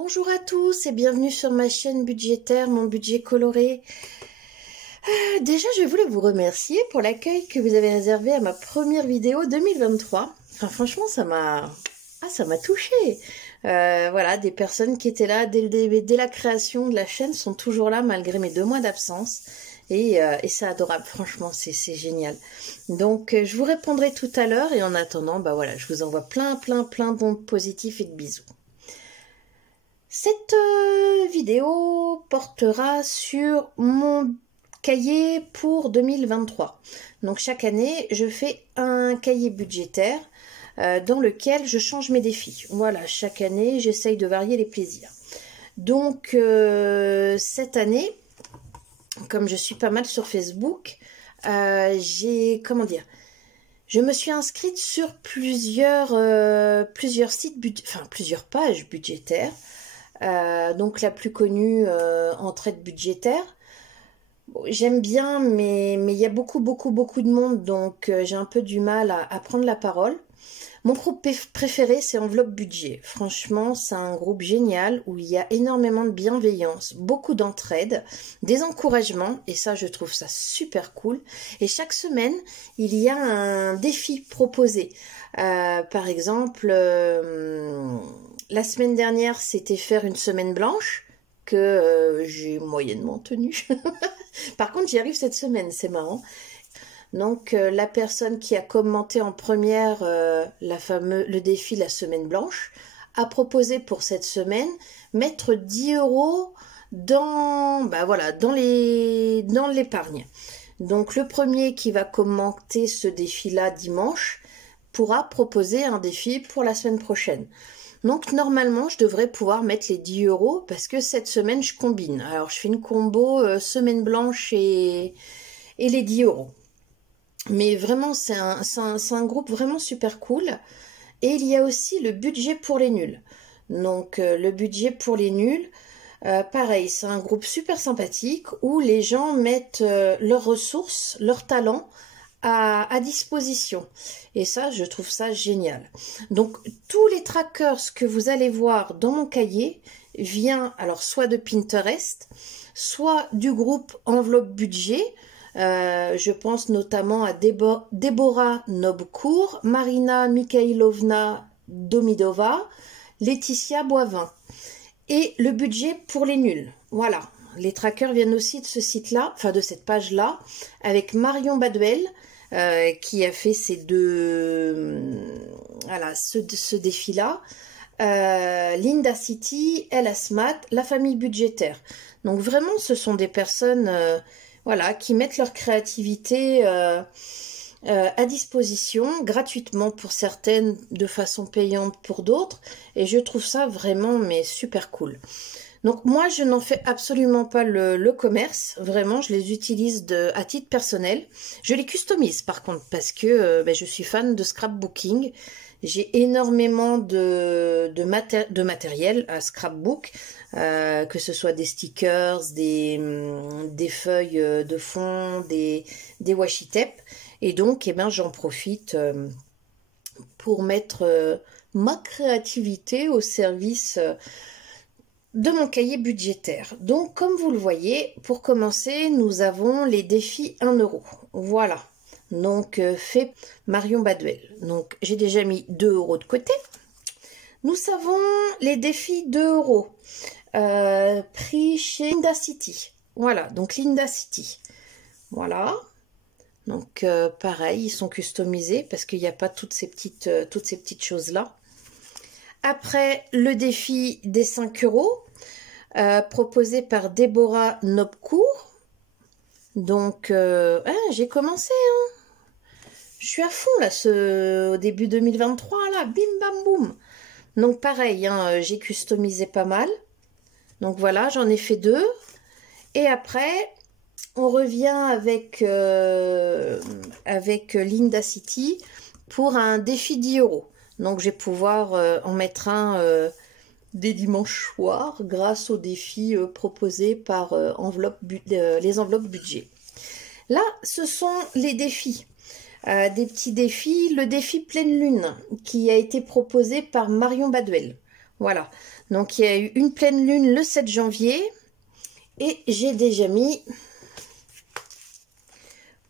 Bonjour à tous et bienvenue sur ma chaîne budgétaire, mon budget coloré. Déjà, je voulais vous remercier pour l'accueil que vous avez réservé à ma première vidéo 2023. Enfin, franchement, ça m'a touchée. Voilà, des personnes qui étaient là dès la création de la chaîne sont toujours là malgré mes 2 mois d'absence. Et c'est adorable, franchement, c'est génial. Donc, je vous répondrai tout à l'heure et en attendant, bah voilà, je vous envoie plein d'ondes positifs et de bisous. Cette vidéo portera sur mon cahier pour 2023. Donc chaque année, je fais un cahier budgétaire dans lequel je change mes défis. Voilà, chaque année, j'essaye de varier les plaisirs. Donc cette année, comme je suis pas mal sur Facebook, je me suis inscrite sur plusieurs sites, plusieurs pages budgétaires. Donc la plus connue, Entraide budgétaire. Bon, j'aime bien, mais il y a beaucoup de monde, donc j'ai un peu du mal à prendre la parole. Mon groupe préféré, c'est Enveloppe Budget. Franchement, c'est un groupe génial où il y a énormément de bienveillance, beaucoup d'entraide, des encouragements, et ça, je trouve ça super cool. Et chaque semaine, il y a un défi proposé. Par exemple, la semaine dernière, c'était faire une semaine blanche que j'ai moyennement tenue. Par contre, j'y arrive cette semaine, c'est marrant. Donc, la personne qui a commenté en première le défi la semaine blanche a proposé pour cette semaine mettre 10 € dans l'épargne. Donc, le premier qui va commenter ce défi-là dimanche pourra proposer un défi pour la semaine prochaine. Donc normalement, je devrais pouvoir mettre les 10 € parce que cette semaine, je combine. Alors, je fais une combo semaine blanche et les 10 €. Mais vraiment, c'est un groupe vraiment super cool. Et il y a aussi le budget pour les nuls. Donc, le budget pour les nuls, pareil, c'est un groupe super sympathique où les gens mettent leurs ressources, leurs talents à disposition. Et ça, je trouve ça génial. Donc, tous les trackers que vous allez voir dans mon cahier viennent alors soit de Pinterest, soit du groupe Enveloppe Budget. Je pense notamment à Déborah Nobcourt, Marina Mikhailovna Domidova, Laetitia Boivin. Et le budget pour les nuls. Voilà. Les trackers viennent aussi de ce site-là, enfin de cette page-là, avec Marion Baduel, qui a fait ce défi-là. Linda City, El Asmat, la famille budgétaire. Donc vraiment, ce sont des personnes qui mettent leur créativité à disposition, gratuitement pour certaines, de façon payante pour d'autres. Et je trouve ça vraiment super cool. Donc moi, je n'en fais absolument pas le commerce. Vraiment, je les utilise à titre personnel. Je les customise par contre parce que je suis fan de scrapbooking. J'ai énormément de matériel à scrapbook, que ce soit des stickers, des feuilles de fond, des washi tape. Et donc, j'en profite pour mettre ma créativité au service de mon cahier budgétaire. Donc, comme vous le voyez, pour commencer, nous avons les défis 1 €. Voilà. Donc, fait Marion Baduel. Donc, j'ai déjà mis 2 € de côté. Nous savons les défis 2 €. Pris chez Linda City. Voilà. Donc, Linda City. Voilà. Donc, pareil, ils sont customisés parce qu'il n'y a pas toutes ces petites choses-là. Après, le défi des 5 €, proposé par Déborah Nobcourt. Donc, j'ai commencé, hein. Je suis à fond, là, au début 2023, là, bim, bam, boum. Donc, pareil, hein, j'ai customisé pas mal. Donc, voilà, j'en ai fait 2. Et après, on revient avec Linda City pour un défi 10 €. Donc, je vais pouvoir en mettre un des dimanches soirs grâce aux défis proposés par les enveloppes budget. Là, ce sont les défis. Des petits défis. Le défi pleine lune qui a été proposé par Marion Baduel. Voilà. Donc il y a eu une pleine lune le 7 janvier. Et j'ai déjà mis,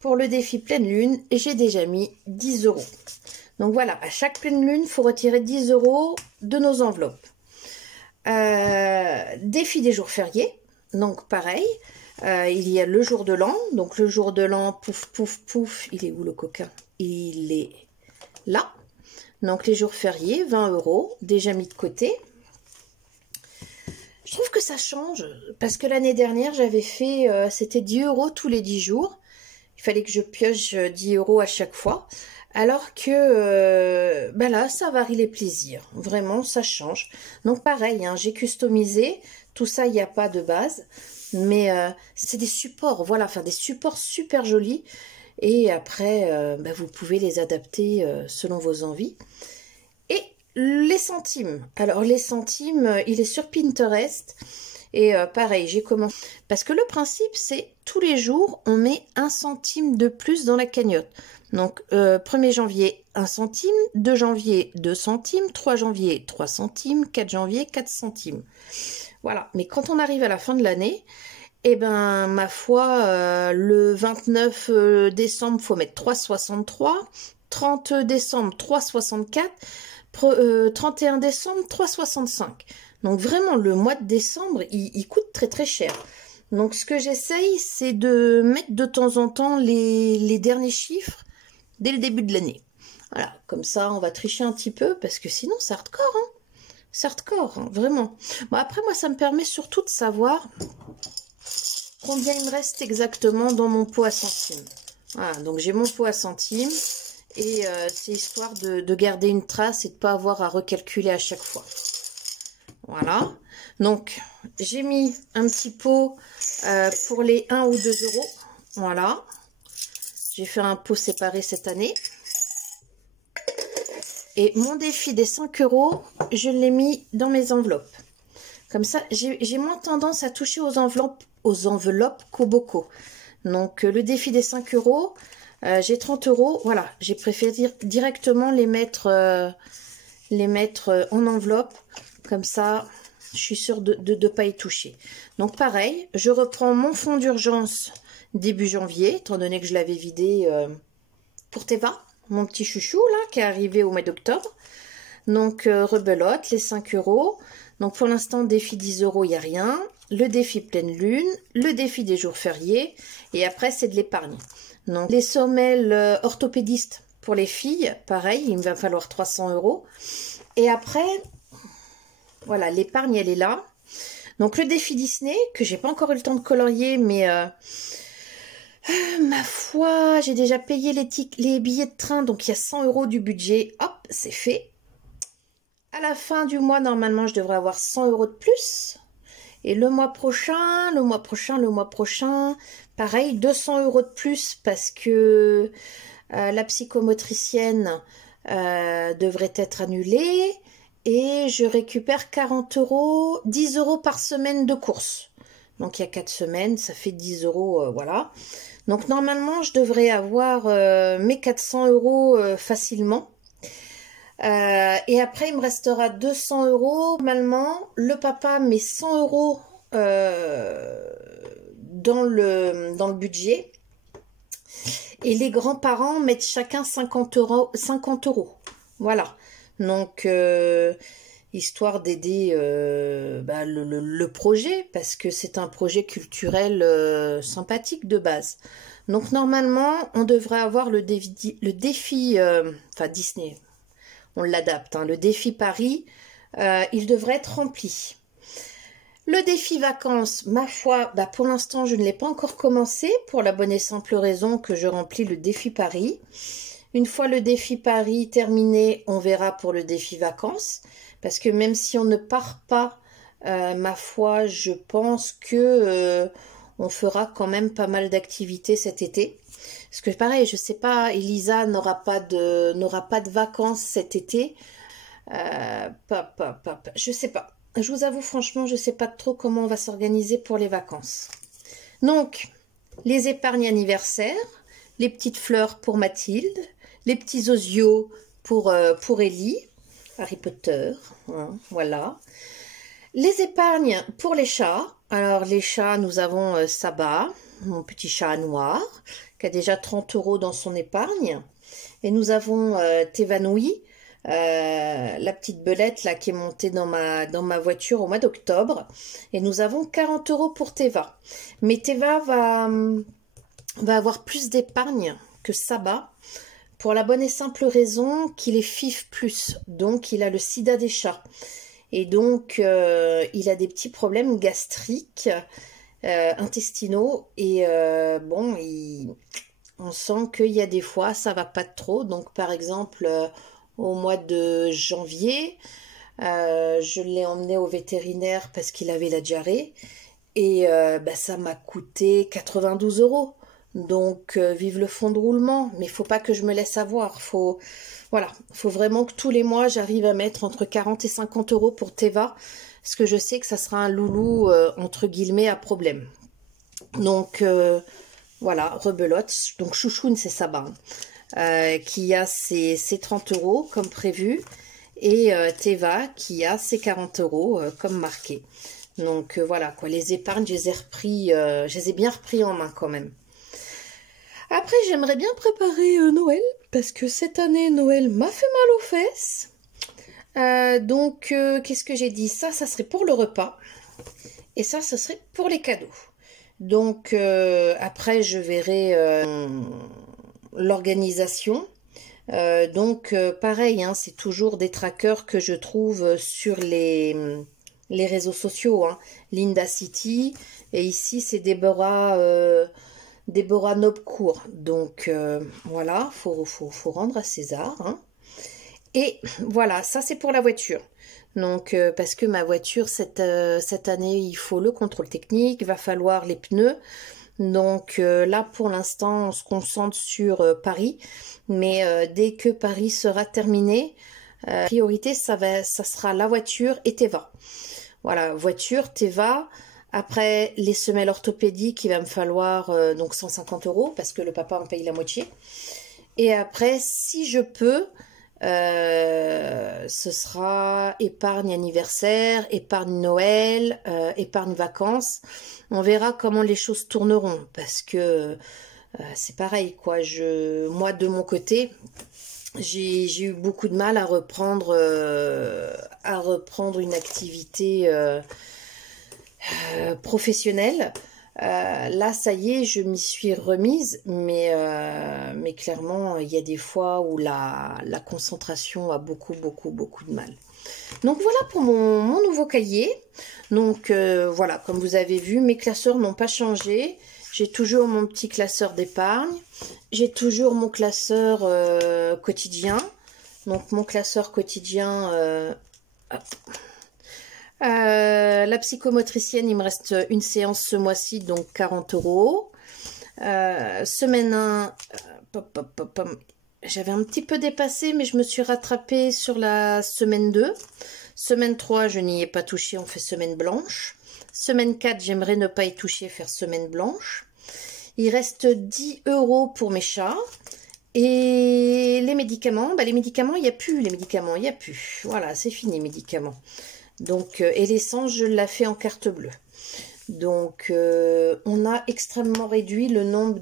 pour le défi pleine lune, j'ai déjà mis 10 €. Donc voilà, à chaque pleine lune, il faut retirer 10 € de nos enveloppes. Défi des jours fériés. Donc pareil, il y a le jour de l'an. Donc le jour de l'an, pouf, pouf, pouf. Il est où le coquin? Il est là. Donc les jours fériés, 20 € déjà mis de côté. Je trouve que ça change, parce que l'année dernière, j'avais fait, c'était 10 € tous les 10 jours. Il fallait que je pioche 10 € à chaque fois. Alors que ben là, ça varie les plaisirs. Vraiment, ça change. Donc pareil, hein, j'ai customisé. Tout ça, il n'y a pas de base. Mais c'est des supports, voilà, enfin des supports super jolis. Et après, ben, vous pouvez les adapter selon vos envies. Et les centimes. Alors les centimes, il est sur Pinterest. Et pareil, j'ai commencé. Parce que le principe, c'est tous les jours, on met 1 centime de plus dans la cagnotte. Donc 1er janvier, 1 centime. 2 janvier, 2 centimes. 3 janvier, 3 centimes. 4 janvier, 4 centimes. Voilà. Mais quand on arrive à la fin de l'année, eh ben, ma foi, le 29 décembre, faut mettre 3,63. 30 décembre, 3,64. 31 décembre, 3,65. Donc vraiment, le mois de décembre, il coûte très très cher. Donc ce que j'essaye, c'est de mettre de temps en temps les derniers chiffres dès le début de l'année. Voilà, comme ça, on va tricher un petit peu, parce que sinon, c'est hardcore, hein. C'est hardcore, hein, vraiment. Bon, après, moi, ça me permet surtout de savoir combien il me reste exactement dans mon pot à centimes. Voilà, donc j'ai mon pot à centimes. Et c'est histoire de garder une trace et de ne pas avoir à recalculer à chaque fois. Voilà. Donc, j'ai mis un petit pot pour les 1 ou 2 €. Voilà. J'ai fait un pot séparé cette année. Et mon défi des 5 €, je l'ai mis dans mes enveloppes. Comme ça, j'ai moins tendance à toucher aux enveloppes qu'au bocaux. Donc, le défi des 5 €... j'ai 30 €, voilà, j'ai préféré directement les mettre en enveloppe, comme ça, je suis sûre de ne pas y toucher. Donc pareil, je reprends mon fonds d'urgence début janvier, étant donné que je l'avais vidé pour Teva, mon petit chouchou là, qui est arrivé au mois d'octobre. Donc rebelote, les 5 €. Donc pour l'instant, défi 10 €, il n'y a rien. Le défi pleine lune, le défi des jours fériés, et après c'est de l'épargne. Donc les semelles orthopédistes pour les filles, pareil, il va falloir 300 €. Et après, voilà, l'épargne, elle est là. Donc le défi Disney, que j'ai pas encore eu le temps de colorier, mais ma foi, j'ai déjà payé les billets de train, donc il y a 100 € du budget. Hop, c'est fait. À la fin du mois, normalement, je devrais avoir 100 € de plus. Et le mois prochain, pareil, 200 € de plus parce que la psychomotricienne devrait être annulée. Et je récupère 40 €, 10 € par semaine de course. Donc il y a 4 semaines, ça fait 10 €, voilà. Donc normalement, je devrais avoir mes 400 € facilement. Et après, il me restera 200 €. Normalement, le papa met 100 € dans le budget. Et les grands-parents mettent chacun 50 €. 50 €. Voilà. Donc, histoire d'aider le projet, parce que c'est un projet culturel sympathique de base. Donc, normalement, on devrait avoir le défi enfin Disney, on l'adapte, hein, le défi Paris, il devrait être rempli. Le défi vacances, ma foi, pour l'instant, je ne l'ai pas encore commencé, pour la bonne et simple raison que je remplis le défi Paris. Une fois le défi Paris terminé, on verra pour le défi vacances. Parce que même si on ne part pas, ma foi, je pense que on fera quand même pas mal d'activités cet été. Parce que pareil, je sais pas, Elisa n'aura pas de vacances cet été. Je sais pas. Je vous avoue franchement, je sais pas trop comment on va s'organiser pour les vacances. Donc, les épargnes anniversaires, les petites fleurs pour Mathilde, les petits osios pour Ellie, Harry Potter, hein, voilà. Les épargnes pour les chats. Alors les chats, nous avons Saba, mon petit chat noir, qui a déjà 30 € dans son épargne. Et nous avons Tevanoui, la petite belette là qui est montée dans ma voiture au mois d'octobre. Et nous avons 40 € pour Teva. Mais Teva va avoir plus d'épargne que Saba, pour la bonne et simple raison qu'il est FIF+, donc il a le sida des chats. Et donc, il a des petits problèmes gastriques, intestinaux, et bon, on sent qu'il y a des fois, ça va pas trop. Donc, par exemple, au mois de janvier, je l'ai emmené au vétérinaire parce qu'il avait la diarrhée, et ça m'a coûté 92 €. Donc, vive le fond de roulement, mais il faut pas que je me laisse avoir. Voilà, faut vraiment que tous les mois, j'arrive à mettre entre 40 et 50 € pour Teva, parce que je sais que ça sera un loulou, entre guillemets, à problème. Donc, voilà, rebelote. Donc, Chouchoune, c'est Saba, qui a ses 30 € comme prévu, et Teva qui a ses 40 € comme marqué. Donc, voilà, quoi, les épargnes, je les ai bien repris en main quand même. Après, j'aimerais bien préparer Noël, parce que cette année, Noël m'a fait mal aux fesses. Donc, qu'est-ce que j'ai dit? Ça serait pour le repas. Et ça serait pour les cadeaux. Donc, après, je verrai l'organisation. Donc, pareil, hein, c'est toujours des trackers que je trouve sur les réseaux sociaux. Hein. Linda City. Et ici, c'est Déborah Nobcourt. Donc, voilà, faut rendre à César. Hein. Et voilà, ça c'est pour la voiture. Donc, parce que ma voiture, cette année, il faut le contrôle technique, il va falloir les pneus. Donc là, pour l'instant, on se concentre sur Paris. Mais dès que Paris sera terminé, priorité, ça sera la voiture et Teva. Voilà, voiture, Teva. Après, les semelles orthopédiques, il va me falloir donc 150 € parce que le papa me paye la moitié. Et après, si je peux, ce sera épargne anniversaire, épargne Noël, épargne vacances. On verra comment les choses tourneront parce que c'est pareil, quoi. Moi, de mon côté, j'ai eu beaucoup de mal à reprendre une activité professionnelle. Là, ça y est, je m'y suis remise, mais clairement, il y a des fois où la concentration a beaucoup de mal. Donc voilà pour mon nouveau cahier. Donc voilà, comme vous avez vu, mes classeurs n'ont pas changé. J'ai toujours mon petit classeur d'épargne. J'ai toujours mon classeur quotidien. Donc mon classeur quotidien... la psychomotricienne, il me reste une séance ce mois-ci, donc 40 €. Semaine 1, j'avais un petit peu dépassé, mais je me suis rattrapée sur la semaine 2. Semaine 3, je n'y ai pas touché, on fait semaine blanche. Semaine 4, j'aimerais ne pas y toucher, faire semaine blanche. Il reste 10 € pour mes chats. Et les médicaments, les médicaments, il n'y a plus, Voilà, c'est fini, les médicaments. Donc, et l'essence, je l'ai fait en carte bleue. Donc, on a extrêmement réduit le nombre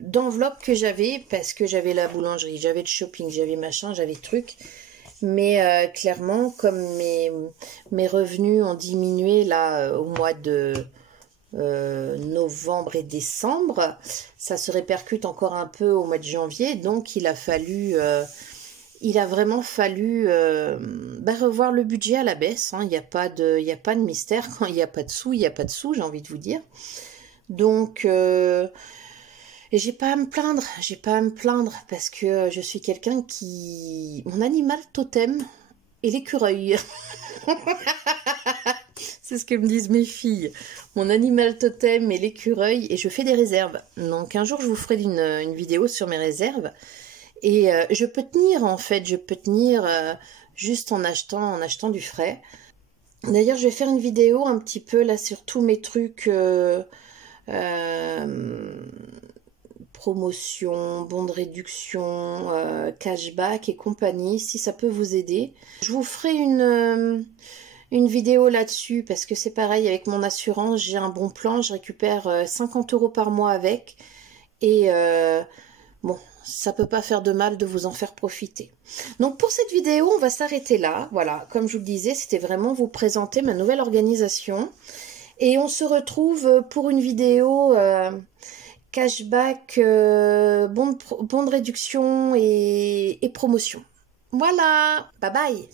d'enveloppes que j'avais parce que j'avais la boulangerie, j'avais le shopping, j'avais machin, j'avais truc. Mais clairement, comme mes revenus ont diminué là au mois de novembre et décembre, ça se répercute encore un peu au mois de janvier. Donc, il a vraiment fallu revoir le budget à la baisse. Hein. Il n'y a pas de mystère. Quand il n'y a pas de sous, il n'y a pas de sous, j'ai envie de vous dire. Donc, et j'ai pas à me plaindre parce que je suis quelqu'un qui... Mon animal totem est l'écureuil. C'est ce que me disent mes filles. Mon animal totem est l'écureuil et je fais des réserves. Donc, un jour, je vous ferai une vidéo sur mes réserves. Et je peux tenir, en fait, juste en achetant du frais. D'ailleurs, je vais faire une vidéo un petit peu là sur tous mes trucs promotion, bons de réduction, cashback et compagnie, si ça peut vous aider. Je vous ferai une une vidéo là-dessus parce que c'est pareil avec mon assurance, j'ai un bon plan, je récupère 50 € par mois avec et bon, ça peut pas faire de mal de vous en faire profiter. Donc pour cette vidéo, on va s'arrêter là. Voilà, comme je vous le disais, c'était vraiment vous présenter ma nouvelle organisation. Et on se retrouve pour une vidéo cashback, bon de réduction et promotion. Voilà, bye bye!